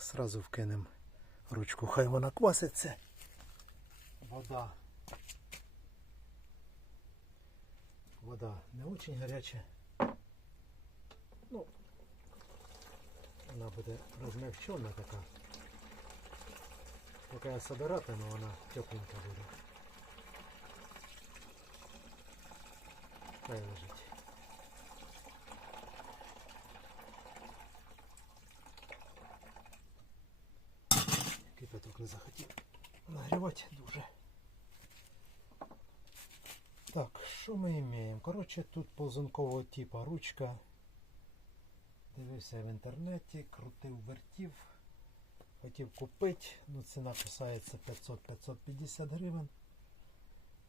Сразу вкинемо ручку, хай вона кваситься. Вода. Вода не очень гаряча. Ну, вона буде розмягчена така. Поки я собиратиму, вона тепленька буде. Хай лежить. Не захотів нагрівати дуже. Так, що ми маємо? Коротше, тут ползункового типу ручка. Дивився в інтернеті, крутив, вертів. Хотів купити, ну ціна кусається 500-550 гривень.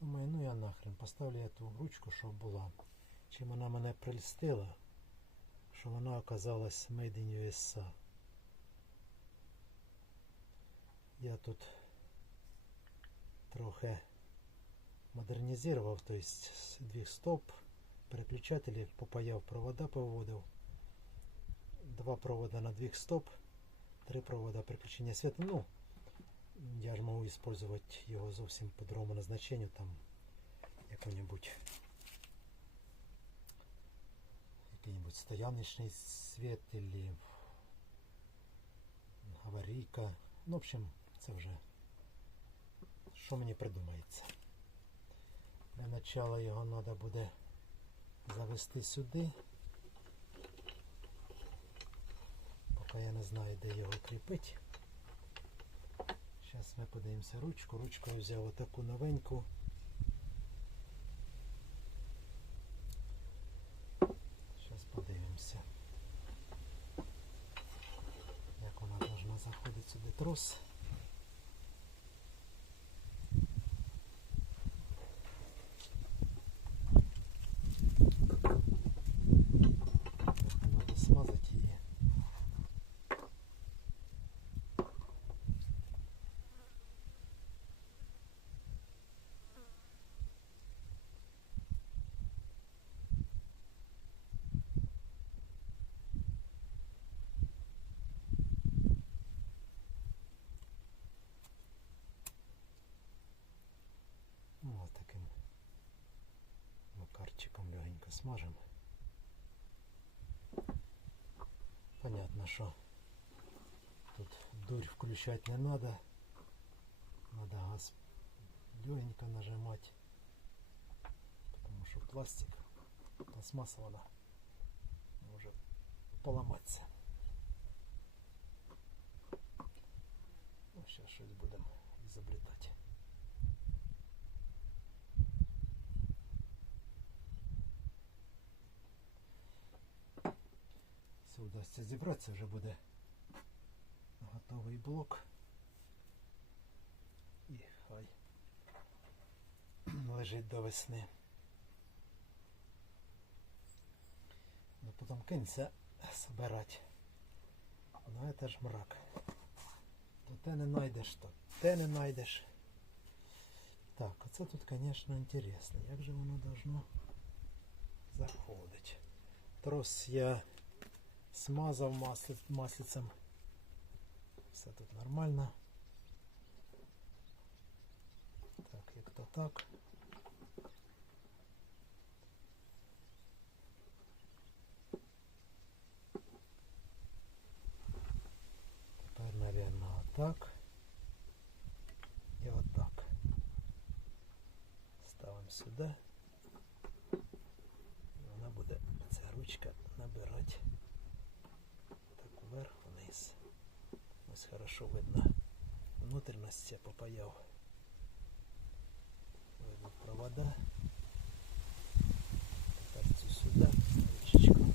Думаю, ну я нахрен поставлю я ту ручку, щоб була. Чим вона мене прельстила, що вона оказалась Made in USA. Я тут трохи модернізував, то есть дві стоп, переключателі попаяв, провода поводив. Два провода на двих стоп, три провода переключення света. Ну, я ж можу использовать його зовсім по другому назначенню, там який-небудь який-нибудь стояночний свет или аварійка. Ну, в общем, це вже що мені придумається. Для начала його треба буде завести сюди. Поки я не знаю, де його кріпити. Зараз ми подивимося ручку. Ручку я взяв отаку новеньку. Смажем. Понятно, что тут дурь включать не надо. Надо газ легенько нажимать. Потому что пластик, пластмасса может поломаться. Ну, сейчас что-то будем изобретать. Вдасться зібратися, вже буде готовий блок. І хай лежить до весни. Ну потім кинься собирати. Ну це ж мрак. То те не знайдеш, то те не знайдеш. Так, оце тут, звісно, інтересно. Як же воно должно заходити? Трос я смазав масли, маслицем. Все тут нормально. Так, як то так. Тепер, мабуть, отак. І отак. Ставимо сюди. І вона буде, ця ручка, набирати так вниз. Ось хорошо видно. Внутрішність я попаяв. Видно провода. Тепер цю сюди, ручечку.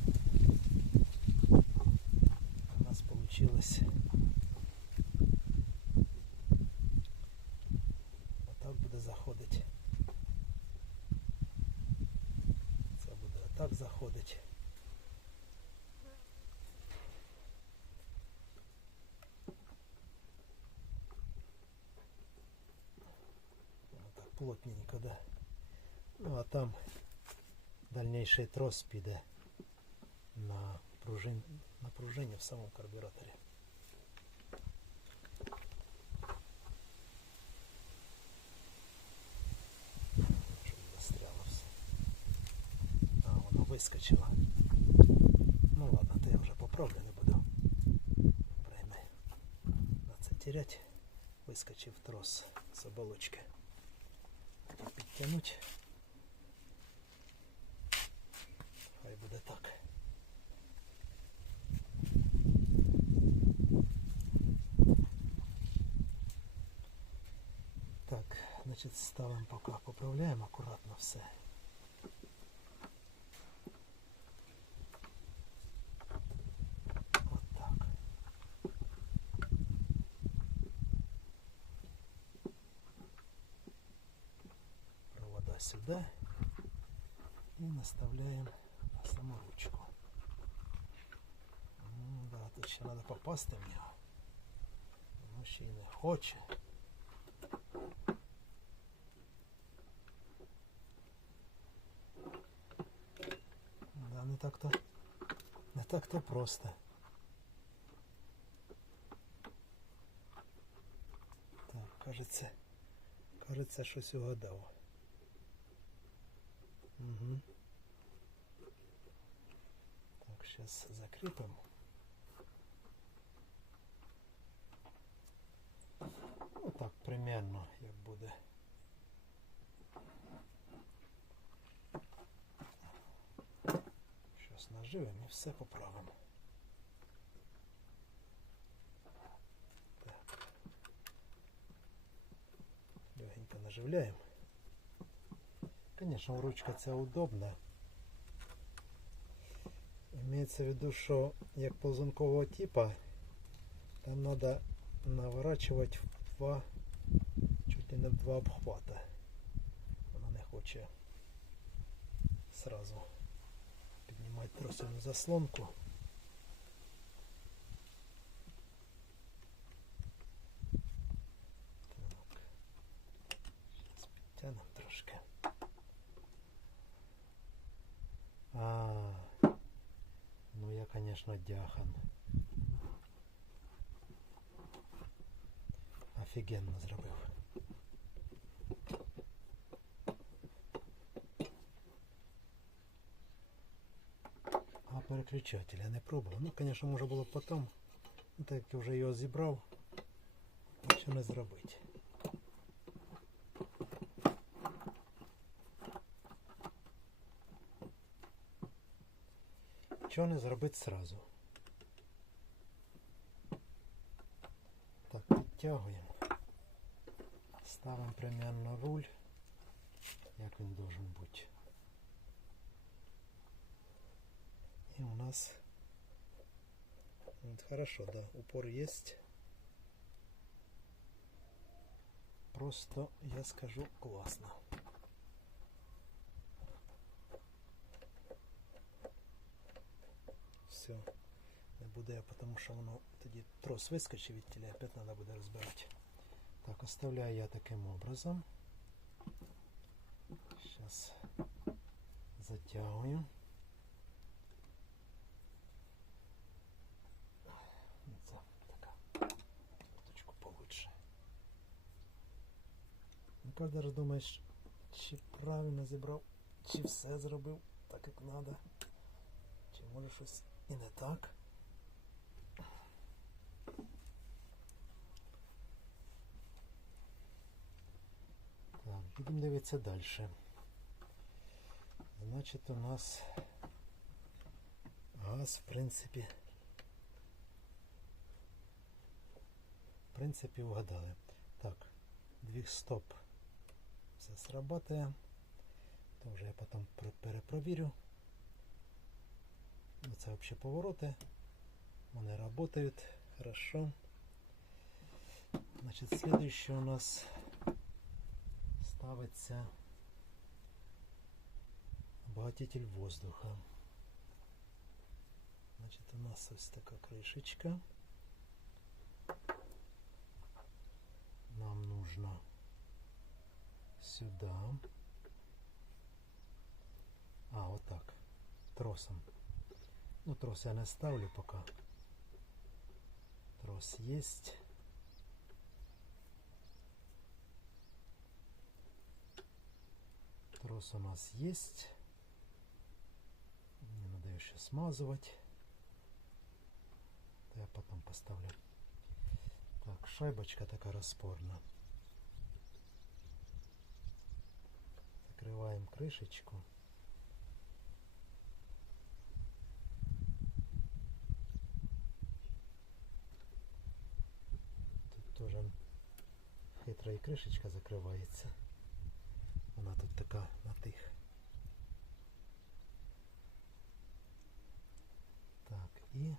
У нас получилось. Отак буде заходити. Це буде отак заходить. плотненько, да. Ну а там дальнейший трос піде на пружин, на пружине в самом карбюраторе. Щоб. А, воно вискочило. Ну ладно, то я вже поправлю, не буду. Прийми Надо терять, выскочив трос с оболочки. Хотів підтягнуть. Хай буде так. Так, значить ставимо поки поправляємо акуратно все. І наставляємо на саму ручку. Да, тут ще треба попасти в нього. Воно ще. Да, не так-то. Не так-то просто. Так, кажеться, кажеться, щось угадав. Угу. Так, зараз закріпимо. Ну так, примерно, як буде. Щас наживемо і все поправимо. Так. Легенько наживляємо. Конечно, ручка ця удобна. Имеется в виду, що як ползункового типа, там надо наворачивать в два, чуть ли не в два обхвата. Вона не хоче сразу піднімати тросову заслонку. Так. Зараз підтягнемо трошки. конечно, дяхан. Офігенно зробив. А переключатель я не пробував. Ну, звісно, може було б потім. Ну, так як я вже його зібрав, нічого не зробити. Чого не зробити сразу? Так, підтягуємо. Ставимо примерно руль, як він должен бути. И у нас вот, хорошо, да, упор есть. Просто, я скажу, классно. Все. Не буде тому що воно тоді трос вискочив від тіля, опять треба буде розбирати. Так, оставляю я таким образом. Сейчас затягиваю. Це куточку получше. Ну, кожен раз думаєш, чи правильно зібрав, чи все зробив так, як треба, чи може щось і не так. Так, будемо дивитися далі. Значить, у нас газ, в принципі, в принципі, вгадали. Так, двиг стоп. Все срабатує. То вже я потім перепровірю. Це взагалі повороти. Вони працюють хорошо. Значить, следующее у нас ставиться обогатитель воздуха. Значит, у нас ось така крышечка. Нам нужно сюда. А, вот так. Тросом. Ну, трос я не ставлю пока. Трос есть. Трос у нас есть. більше смазувати. То я потім поставлю. Так, шайбочка така розпорна. Закриваємо кришечку. хитра і кришечка закривається. Вона тут така на тих. Так, і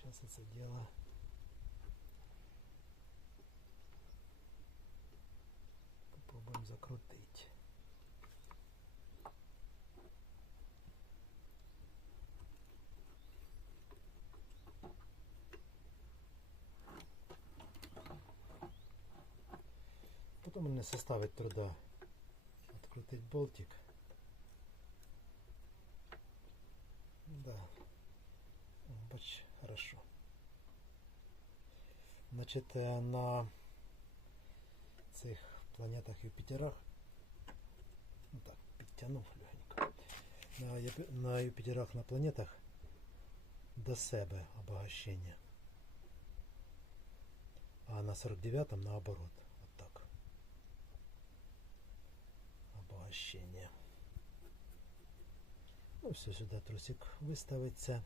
зараз це діло. Попробуємо закрутити. Потім не составить труда открутить болтик. Да. О, Бач, хорошо. Значить, е, на цих планетах Юпітерах, ну так, підтягнув легенько. На, Юпі- на Юпітерах на планетах до себе обогащення. А на 49-м наоборот. Обогащення. Ну, все, сюди трусик виставиться.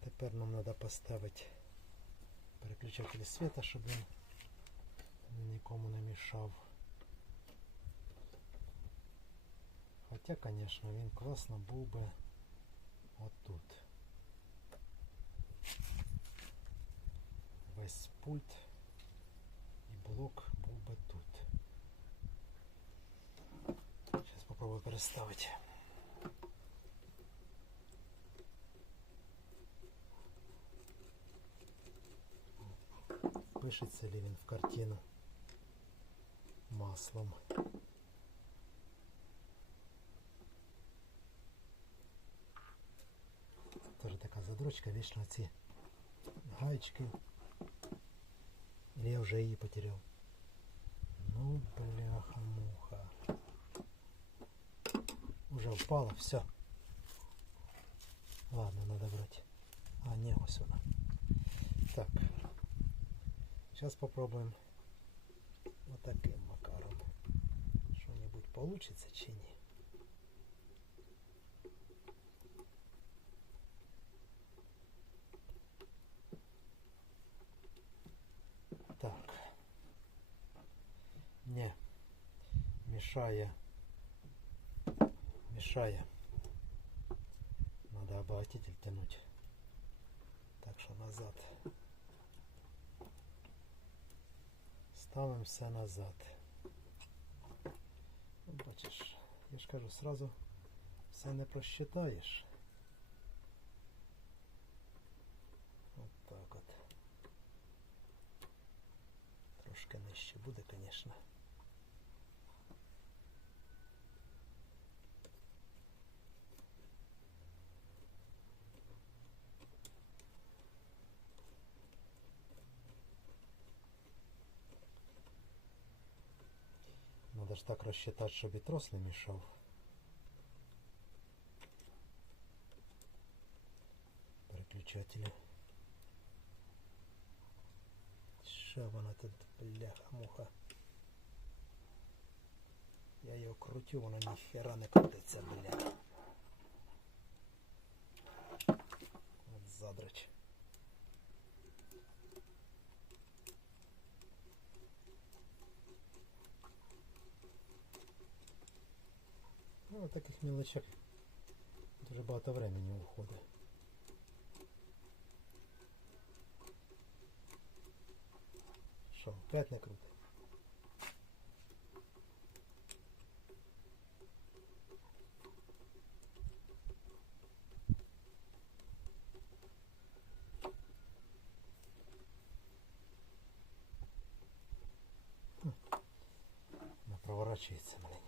Тепер нам треба поставити переключатель света, щоб він нікому не мішав. Хоча, звісно, він класно був би отут. Весь пульт і блок Зараз попробую переставити. Пишеться ли він в картину маслом. Тоже така задрочка, вічно ці гаечки. Или я вже її потеряв. Ну, бляха-муха. Уже впала, все. Ладно, надо брать. А, не, ось вона. Так. Сейчас попробуем вот таким макаром. Что-нибудь получится чи ні? Так. Не. Мешая. Мешая. Надо обогатитель тянуть. Так що назад. Ставимо все назад. Ну, Бачиш, я ж кажу, сразу все не просчитаєш. От так от. Трошки нижче буде, звісно. Надо ж так рассчитать, чтобы и трос не мешал. Переключатели. Що вона тут, бляха-муха. Я його крутю, воно ніхера не крутиться, бля. От задрач. Ну, таких мелочах дуже багато времени уходить. Що, опять не круто? Хм. Не проворачується, блин.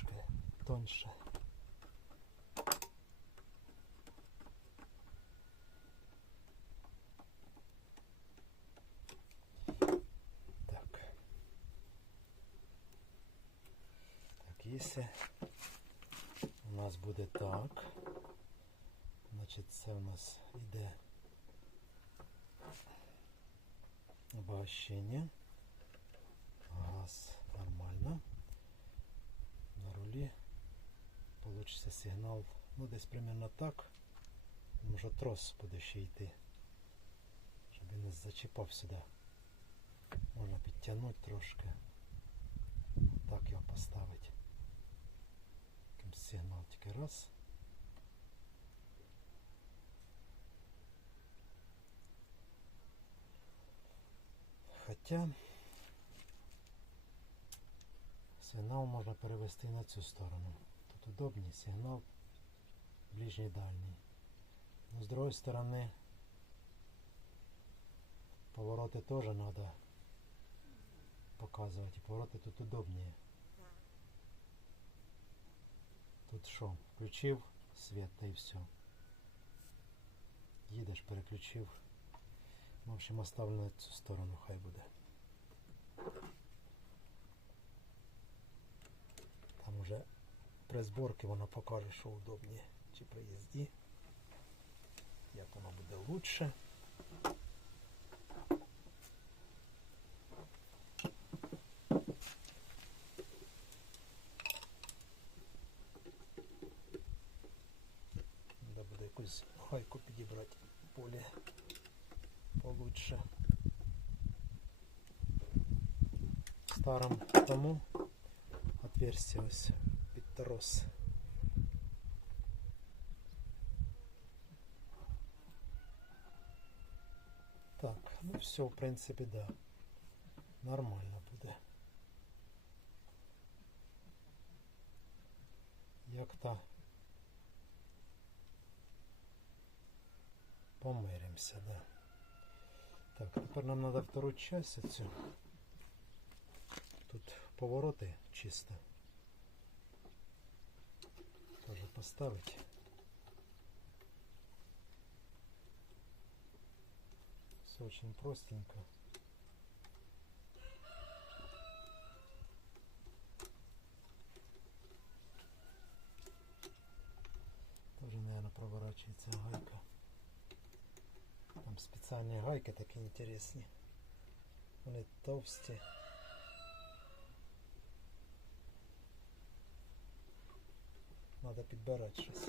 Трошки тоньше. Так. Так, якщо у нас буде так, значить це у нас йде обогащення. Газ нормально. На рулі получиться сигнал, ну десь примерно так. Може трос буде ще йти, щоб він не зачіпав сюди. Можна підтягнути трошки. Так його поставити. Таким сигнал тільки раз. Хоча сигнал можна перевести на цю сторону. Тут удобний сигнал ближній дальній. Но с другой стороны повороты тоже надо показывать. И повороты тут удобнее. Тут що? Включив свет та і все. Їдеш, переключив. В общем, оставлю на цю сторону, хай буде. Там уже при зборці вона покаже, що удобніше. Чи при їзді. Як воно буде лучше. Треба буде якусь гайку підібрати полі получше. В старому тому отверстие ось трос. Так, ну все, в принципі, да. Нормально буде. Як-то помиримося, да. Так, тепер нам треба втору часть. Тут повороти чисто. Тоже поставить. Все очень простенько. Тоже, наверное, проворачивается гайка. Там специальные гайки такие интересные. Вони товсті. Надо підбирати щось.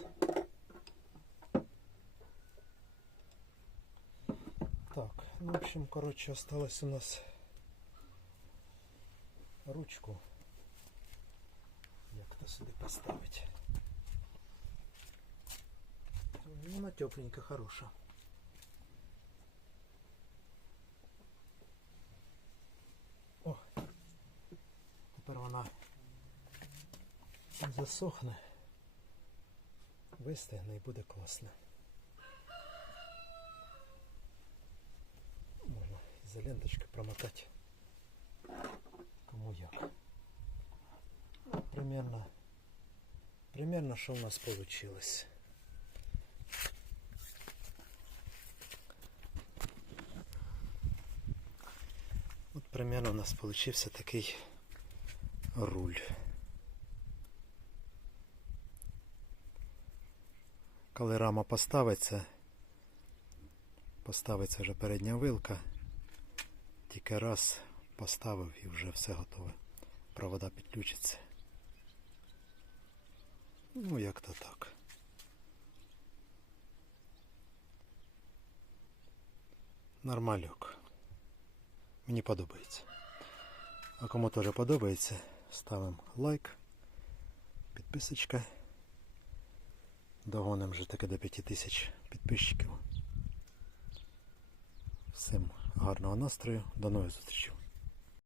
Так, ну, в общем, короче, осталось у нас ручку. Як-то сюди поставить. Ну, Вона тепленька, хороша. О, тепер вона засохне, вистигне і буде класно. Можна ізоленточкою промотати. Кому як. Примерно, примерно, що у нас получилось. От примерно у нас получився такий руль. Коли рама поставиться, поставиться вже передня вилка, тільки раз поставив і вже все готове. Провода підключиться. Ну, як то так. Нормальок. Мені подобається. А кому теж подобається, ставимо лайк, підписочка. Догоним вже таки до 5000 підписчиків. Всім гарного настрою, до нових зустрічей.